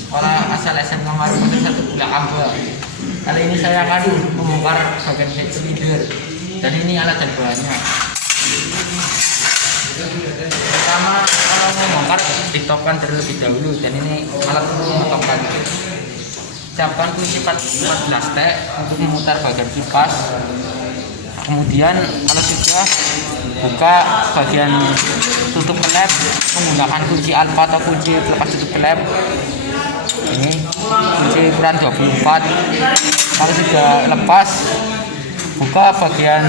sekolah asal SMK Marinir 1 Bulak Amba. Kali ini saya akan membongkar bagian head cylinder dan ini alat dan bahannya. Pertama, kalau membongkar ditopkan terlebih dahulu dan ini alat untuk menetapkan. Siapkan kunci 14 T untuk memutar bagian kipas. Kemudian kalau sudah, buka bagian tutup klep menggunakan kunci alfa atau kunci pelepas tutup klep. Ini kunci ukuran 24. Kalau sudah lepas, buka bagian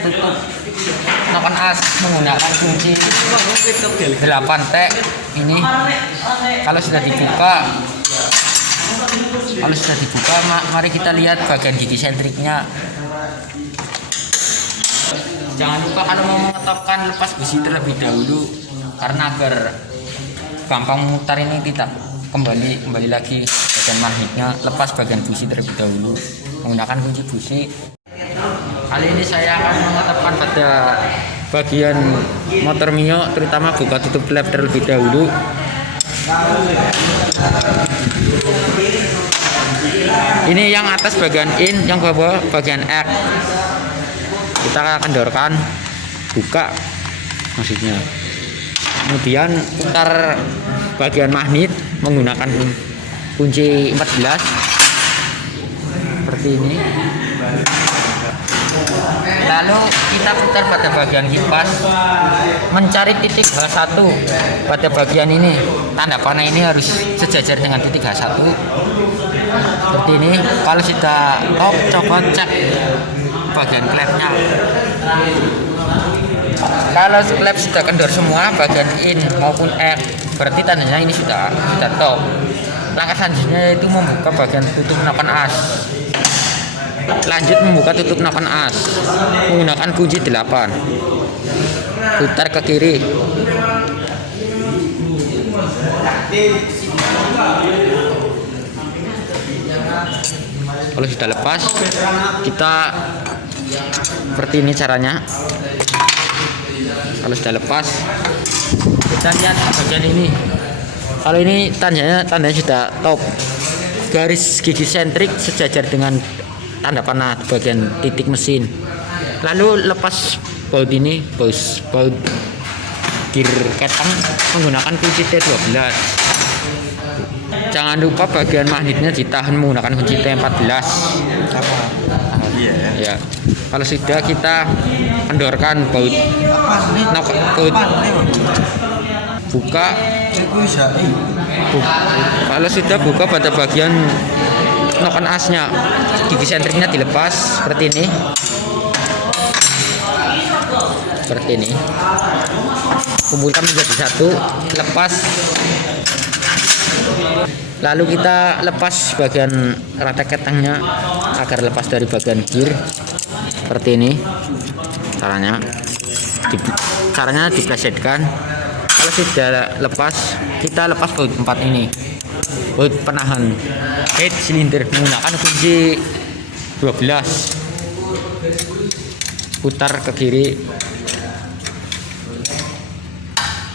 tutup noken as menggunakan kunci 8T. Ini kalau sudah dibuka, mari kita lihat bagian gigi sentriknya. Jangan lupa kalau mau mengetopkan, lepas busi terlebih dahulu karena agar gampang memutar ini tidak kembali lagi bagian magnetnya. Lepas bagian busi terlebih dahulu menggunakan kunci busi. Kali ini saya akan mengetopkan pada bagian motor Mio, terutama buka tutup klep terlebih dahulu. Ini yang atas bagian in, yang bawah bagian X. Kita akan kendorkan, buka maksudnya. Kemudian putar bagian magnet menggunakan kunci 14 seperti ini. Lalu kita putar pada bagian kipas, mencari titik H1 pada bagian ini. Tanda panah ini harus sejajar dengan titik H1 seperti ini. Kalau sudah top, coba cek bagian klepnya. Kalau klep sudah kendor semua bagian in maupun X, berarti tandanya ini sudah top. Langkah selanjutnya yaitu membuka bagian tutup noken as. Lanjut membuka tutup noken as menggunakan kunci 8. Putar ke kiri. Kalau sudah lepas, kita seperti ini caranya. Kalau sudah lepas, kita lihat bagian ini. Kalau ini tandanya sudah top. Garis gigi sentrik sejajar dengan tanda panah bagian titik mesin. Lalu lepas baut ini, baut gear keteng menggunakan kunci T12. Jangan lupa bagian magnetnya ditahan menggunakan kunci T14. Ya. Kalau sudah, kita kendorkan baut. Buka. Kalau sudah, buka pada bagian noken asnya, gigi sentriknya dilepas seperti ini. Kumpulkan menjadi satu, lepas. Lalu kita lepas bagian rantai ketengnya agar lepas dari bagian gear seperti ini. Caranya diplesetkan. Kalau sudah lepas, kita lepas baut 4 ini, baut penahan head silinder menggunakan kunci 12. Putar ke kiri.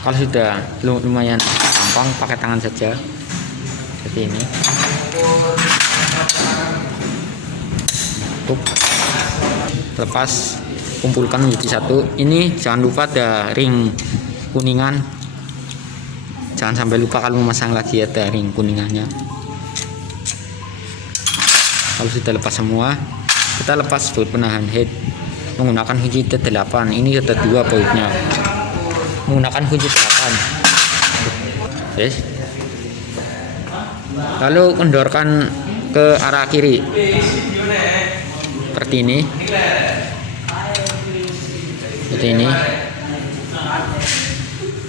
Kalau sudah lumayan gampang, pakai tangan saja seperti ini. Lepas, kumpulkan menjadi satu. Ini jangan lupa ada ring kuningan. Jangan sampai lupa kalau memasang lagi, ada ring kuningannya. Kalau sudah lepas semua, kita lepas baut penahan head menggunakan kunci T8. Ini ada 2 bautnya menggunakan kunci 8. Yes. Lalu kendorkan ke arah kiri seperti ini.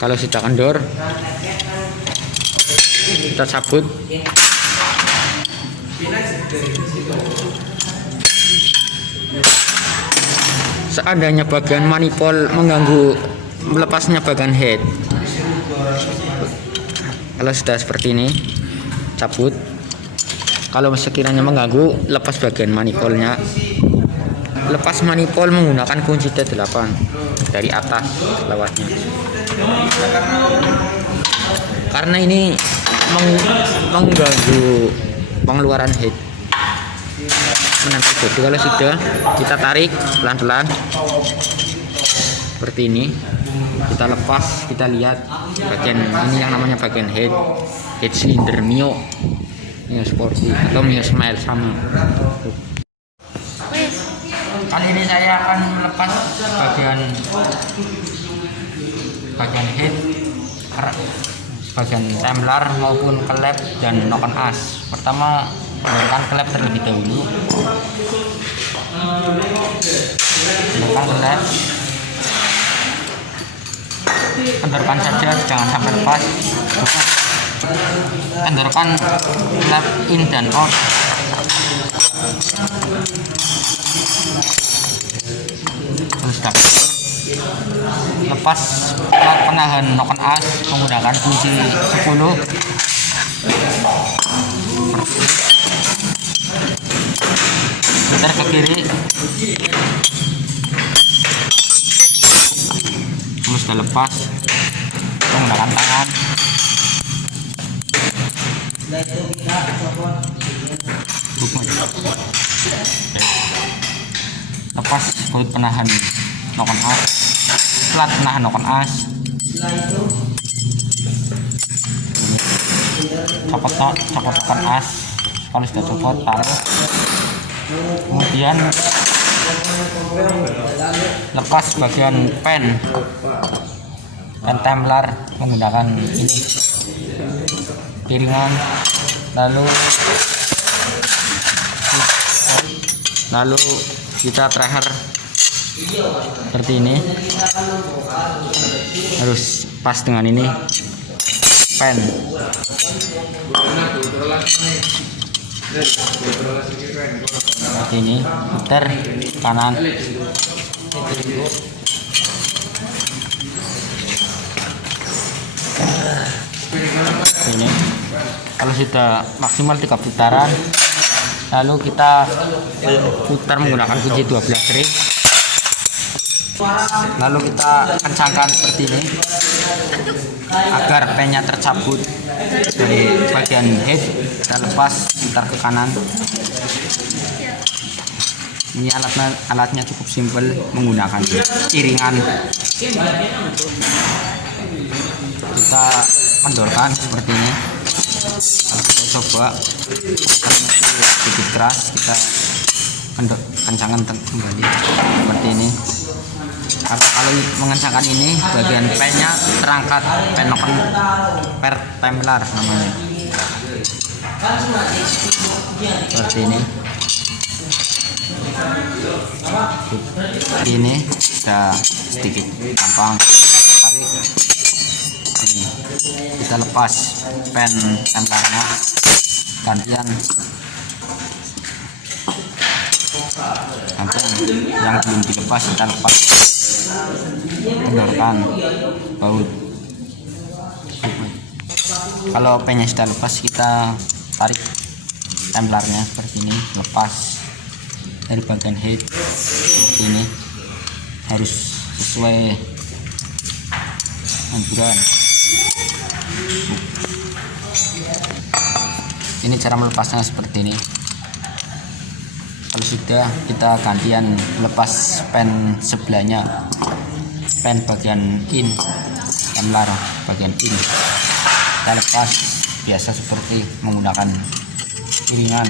Kalau sudah kendor, kita cabut. Seandainya bagian manifold mengganggu melepasnya bagian head, kalau sudah seperti ini, cabut. Kalau sekiranya mengganggu, lepas bagian manifoldnya. Lepas manifold menggunakan kunci T8. dari atas lewatnya, karena ini mengganggu pengeluaran head menempel bodi. Kalau sudah kita tarik pelan-pelan seperti ini, kita lepas, kita lihat bagian ini yang namanya bagian head cylinder Mio Sporty atau Mio Smile sama. Kali ini saya akan melepas bagian head, bagian tumbler maupun klep dan knock as. Pertama, menggunakan klep terlebih dahulu. Menggunakan klep, kendorkan saja, jangan sampai lepas. Kendorkan klep in dan out. Lepas plat penahan knock as menggunakan kunci 10. Putar ke kiri, sudah lepas menggunakan tangan. Lepas baut penahan knock as, plat penahan knock as, copot as. Kalau sudah copot, taruh. Kemudian lepas bagian pen tumbler menggunakan ini piringan, lalu kita trigger seperti ini, harus pas dengan ini pen. Seperti ini, putar kanan. Ini kalau sudah maksimal 3 putaran, lalu kita putar menggunakan kunci 12 ring, lalu kita kencangkan seperti ini agar pennya tercabut dari bagian head dan lepas. Putar ke kanan. Ini alatnya cukup simpel, menggunakan iringan. Kita kendorkan seperti ini. Kita coba sedikit keras, kita kencangkan kembali seperti ini. Karena kalau mengencangkan ini, bagian pennya terangkat, pen per tumbler namanya. Seperti ini. Ini sudah sedikit gampang. Tarik. Ini kita lepas pen tumblernya, gantian yang belum dilepas kita lepas, kendorkan baut. Kalau pennya sudah lepas, kita tarik tumblernya seperti ini, lepas dari bagian head seperti ini, harus sesuai anjuran. Ini cara melepasnya seperti ini. Kalau sudah, kita gantian lepas pen sebelahnya, pen bagian in, tumbler bagian in kita lepas biasa seperti menggunakan iringan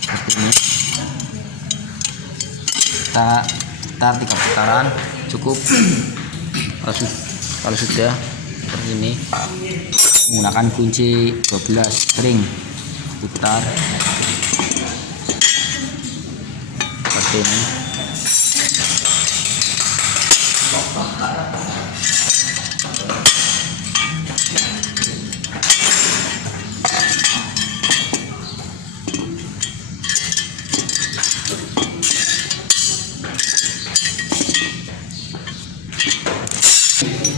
seperti ini. Kita putar 3 putaran cukup. Kalau sudah seperti ini, menggunakan kunci 12 ring, putar seperti ini.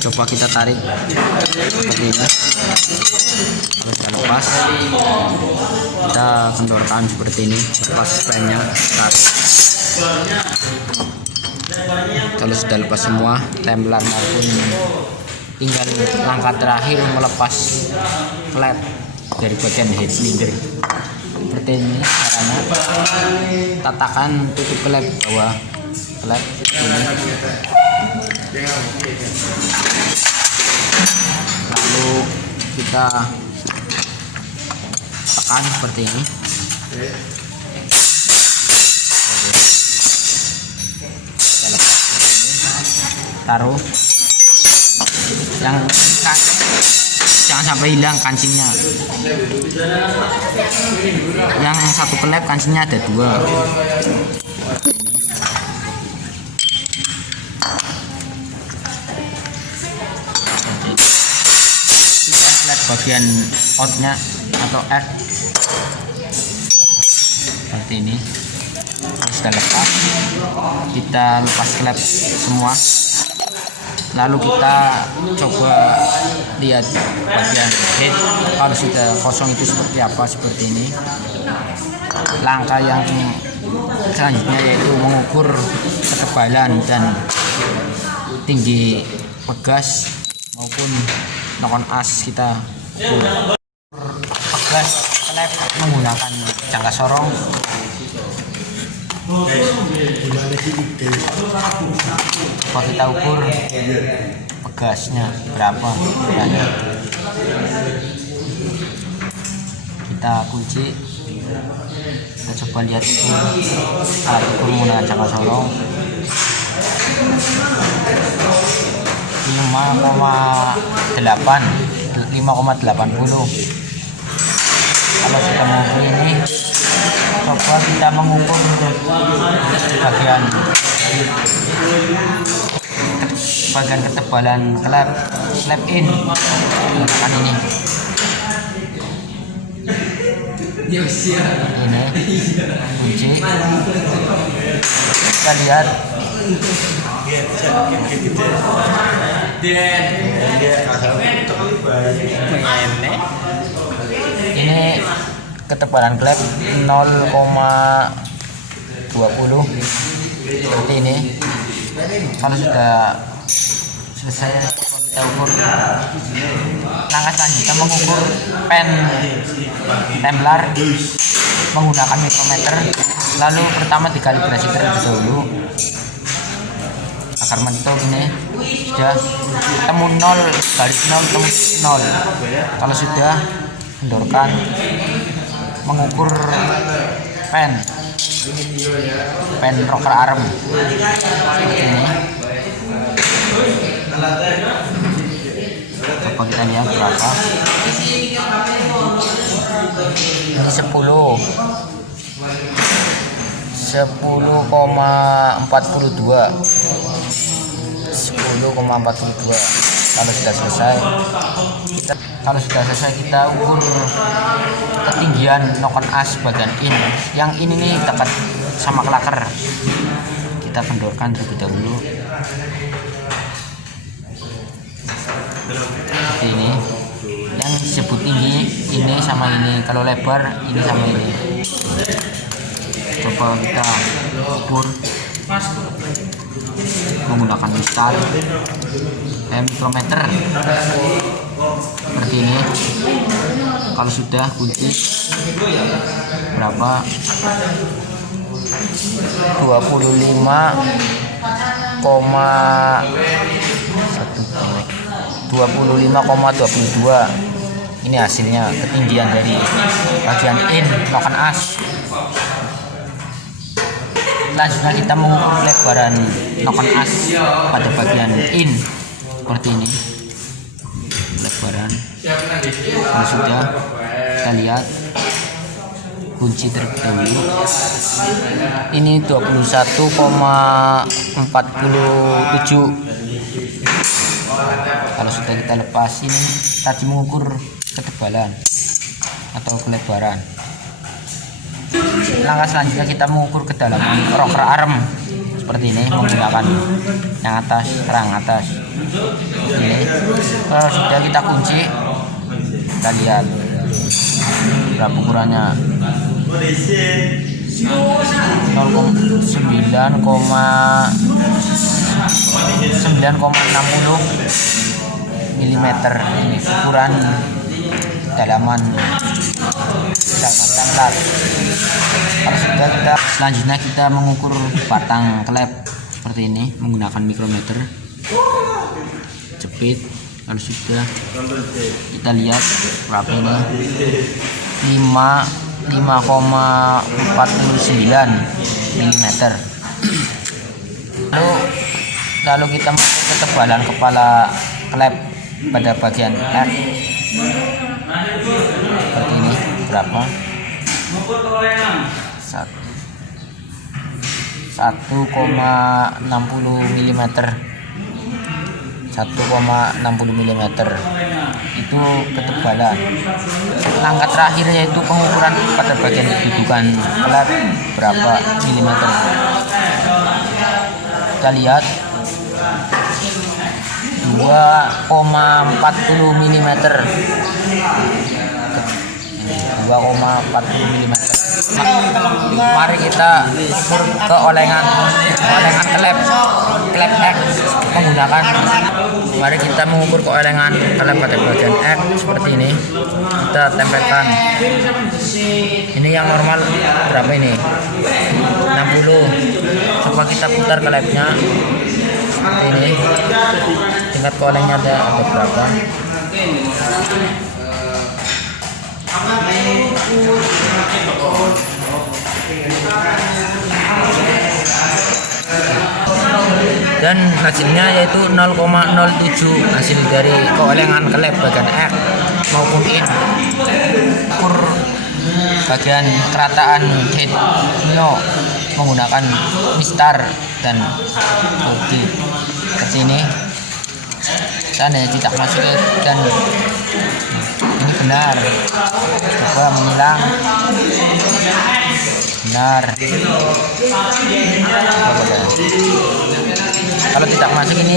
Coba kita tarik seperti ini. Kalau sudah lepas, kita kendorkan seperti ini, lepas pennya, tarik. Kalau sudah lepas semua templar maupun tinggal langkah terakhir melepas klep dari bagian head cylinder. Seperti ini caranya, tatakan tutup klep bawah klep ini, lalu kita tekan seperti ini. Taruh yang jangan sampai hilang kancingnya. Yang satu klep kancingnya ada 2. Kita klep bagian outnya atau air seperti ini. Sudah lepas, kita lepas klep semua. Lalu kita coba lihat bagian head, kalau sudah kosong itu seperti apa. Seperti ini. Langkah yang selanjutnya yaitu mengukur ketebalan dan tinggi pegas maupun knock-on as kita. Pegas klep menggunakan jangka sorong. Coba kita ukur pegasnya berapa berannya. Kita kunci, kita coba lihat alat ukur menggunakan jangka sorong 5,80. Kalau kita mengukur ini, coba kita mengukur bagian ketebalan klep in menggunakan ini. Ini kunci, kita lihat ini ketebalan klep 0,20 seperti ini. Kalau sudah selesai, kita ukur. Langkah selanjutnya mengukur pen templar menggunakan mikrometer. Lalu pertama dikalibrasi terlebih dahulu agar mentok. Ini sudah temu 0, garis 0, temu 0. Kalau sudah, kendorkan, mengukur pen rocker arm seperti ini. Coba kita lihat berapa. Ini 10,42. Kalau sudah selesai kita ukur ketinggian knock-on as bagian in. Yang ini nih dekat sama klaker. Kita kendorkan terlebih dahulu seperti ini. Yang disebut tinggi ini sama ini, kalau lebar ini sama ini. Coba kita ukur menggunakan mistal mikrometer seperti ini. Kalau sudah, kunci berapa, 25,22. Ini hasilnya ketinggian dari bagian in knock-on as. Selanjutnya kita mengukur lebaran knock-on as pada bagian in seperti ini. Lebaran. Kalau sudah, kita lihat kunci terlebih dahulu. Ini 21,47. Kalau sudah kita lepas, ini tadi mengukur ketebalan atau kelebaran. Langkah selanjutnya kita mengukur kedalaman rocker arm seperti ini menggunakan yang atas, kerang atas. Ini kalau sudah kita kunci, kita lihat berapa ukurannya. 9,60 mm ini ukuran dalaman tanggal. Kalau sudah selanjutnya kita mengukur batang klep seperti ini menggunakan mikrometer, jepit. Kalau sudah kita lihat berapa ini, 5,49 mm. Lalu kita mengukur ketebalan kepala klep pada bagian X seperti ini, berapa? 1,60 mm. 1,60 mm itu ketebalan. Langkah terakhir yaitu pengukuran pada bagian dudukan klep berapa milimeter. Kita lihat 2,40 mm. 2,40 mm. Mari kita ukur keolengan klep X menggunakan. Mari kita mengukur keolengan klep pada bagian X seperti ini. Kita tempelkan. Ini yang normal berapa ini? 60. Coba kita putar klepnya seperti ini. Tingkat keolengnya ada berapa? Dan hasilnya yaitu 0,07 hasil dari keolengan klep bagian X maupun in. Ukur bagian kerataan head Mio menggunakan mistar dan bukti seperti ini. Sana tidak masuk dan ini benar. Coba menghilang. Benar. Kalau tidak masuk ini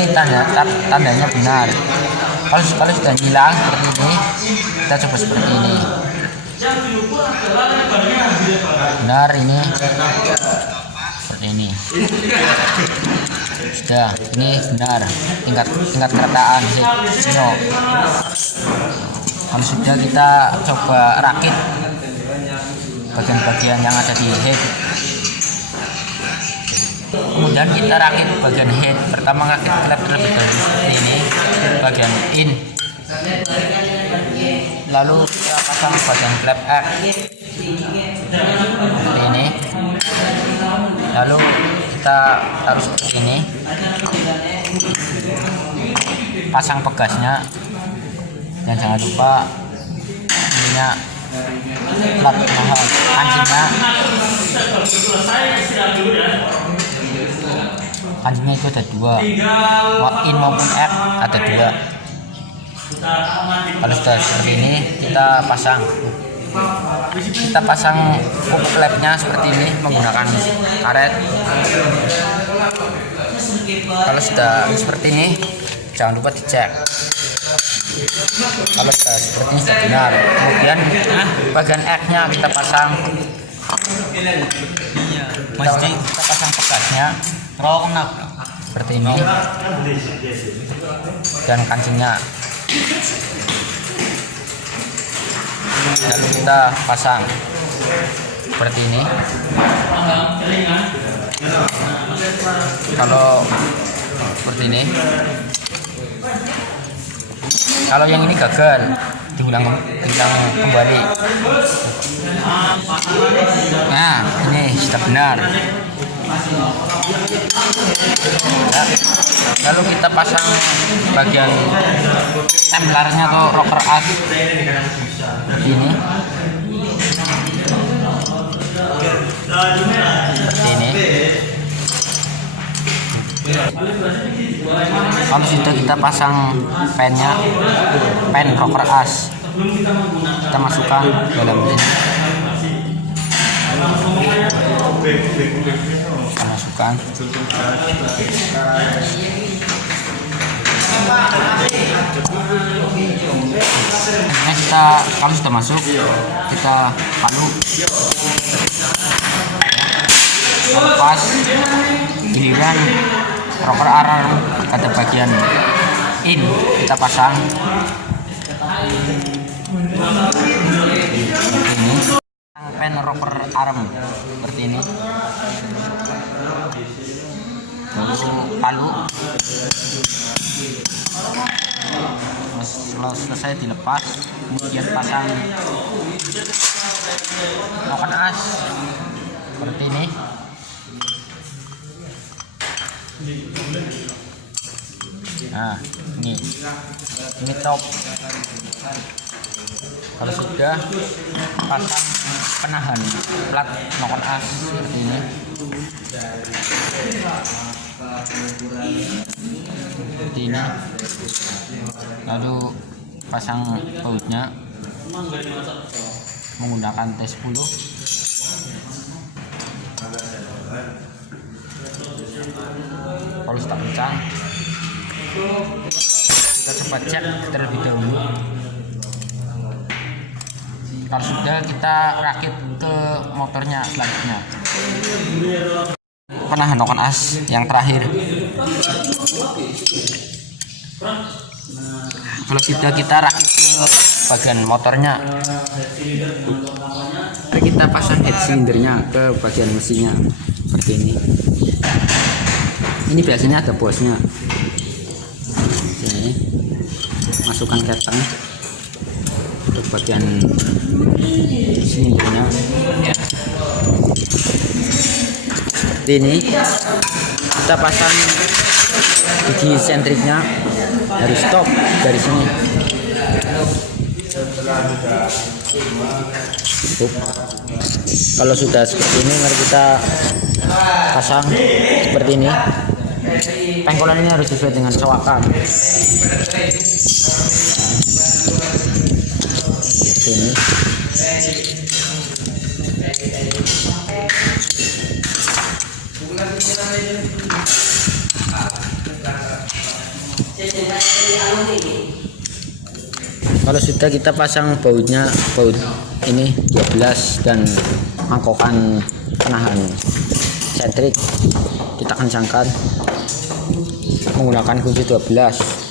tandanya benar. Kalau sudah hilang seperti ini, kita coba seperti ini. Benar ini. Seperti ini. Sudah, ini benar. Tingkat kerataan Mio. Kalau sudah kita coba rakit bagian-bagian yang ada di head. Kemudian kita rakit bagian head. Pertama rakit klep terlebih dahulu seperti ini, bagian in. Lalu kita pasang bagian klep X seperti ini. Lalu kita taruh seperti ini. Pasang pegasnya. Dan jangan lupa minyak plat mahal kancingnya itu ada 2, in maupun X ada 2. Kalau sudah seperti ini kita pasang kuku klepnya seperti ini menggunakan karet. Kalau sudah seperti ini jangan lupa dicek. Kalau sudah seperti ini sudah benar. Kemudian bagian X-nya kita pasang. Kita pasang pegasnya seperti ini. Dan kancingnya. Lalu kita pasang seperti ini. Kalau seperti ini. Kalau yang ini gagal, diulang kembali. Nah, ini sudah benar. Nah, lalu kita pasang bagian templarnya atau rocker as seperti ini. Seperti ini. Kalau sudah kita pasang pen rocker as, kita masukkan dalam ini. Kita masukkan. Nah, kalau sudah masuk, kita palu. pas giliran rocker arm pada bagian in kita pasang ini pen rocker arm seperti ini, lalu palu kalau selesai dilepas, kemudian pasang noken as seperti ini. Nah, ini top. Kalau sudah pasang penahan plat noken as seperti ini. Seperti ini. Lalu pasang bautnya menggunakan T10. Kalau sudah kencang, kita coba cek terlebih dahulu. Kalau sudah, kita rakit ke motornya selanjutnya. Penahan noken as yang terakhir. Kalau sudah, kita rakit ke bagian motornya. Kita pasang head silindernya ke bagian mesinnya seperti ini. Ini biasanya ada bosnya. Sini masukkan keteng ke bagian silindernya. Seperti ini. Kita pasang biji sentriknya harus stop dari sini. Tutup. Kalau sudah seperti ini, mari kita pasang seperti ini. Pengkolan ini harus sesuai dengan cowakan. Ini. Kalau sudah, kita pasang bautnya, baut ini 12 dan mangkokan penahan sentrik kita kencangkan menggunakan kunci 12.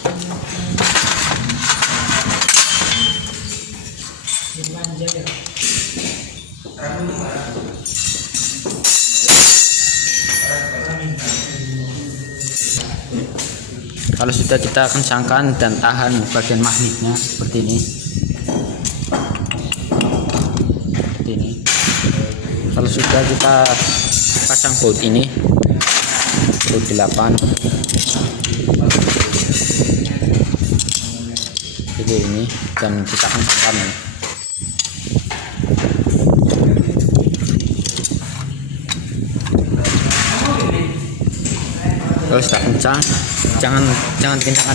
Kalau sudah, kita kencangkan dan tahan bagian magnetnya seperti ini. Seperti ini. Kalau sudah, kita pasang baut ini, baut 8. Jadi ini, dan kita kencangkan. Kalau sudah kencang, jangan kencangkan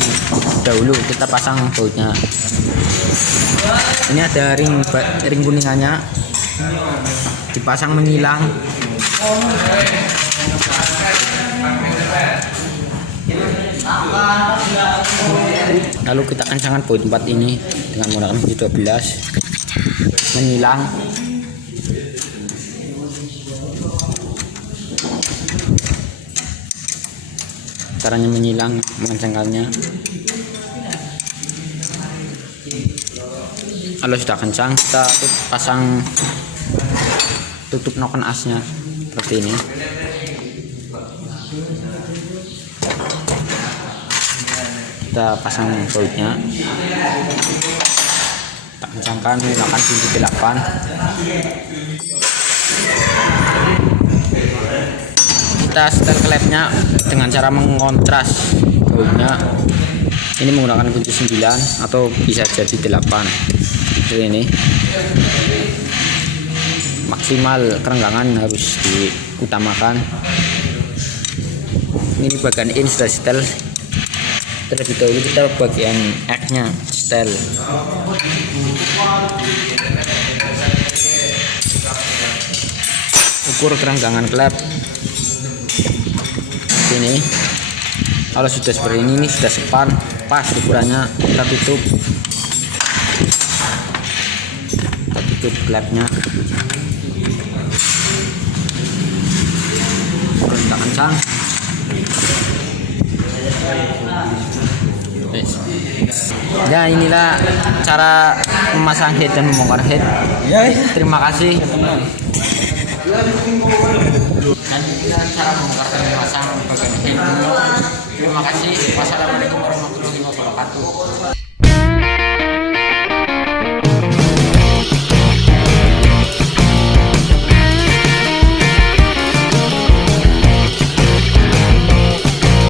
dahulu, kita pasang bautnya. Ini ada ring kuningannya, dipasang menyilang. Lalu kita kencangkan baut 4 ini dengan menggunakan kunci 12 menyilang. Caranya menyilang, mengencangkannya. Kalau sudah kencang, kita pasang tutup noken asnya seperti ini. Kita pasang bautnya, kita kencangkan menggunakan kunci 8. Kita setel klepnya dengan cara mengontras bautnya. Ini menggunakan kunci 9 atau bisa jadi 8. Seperti ini. Maksimal kerenggangan harus diutamakan. Ini bagian in sudah setel. Terlebih dahulu kita bagian X-nya setel. Ukur kerenggangan klep. Ini kalau sudah seperti ini sudah sepan pas ukurannya, kita tutup klepnya. memasang. Ya, inilah cara memasang head dan membongkar head. Ya, Terima kasih. Dan inilah cara membongkar dan memasang bagian head. Terima kasih. Wassalamualaikum warahmatullahi wabarakatuh.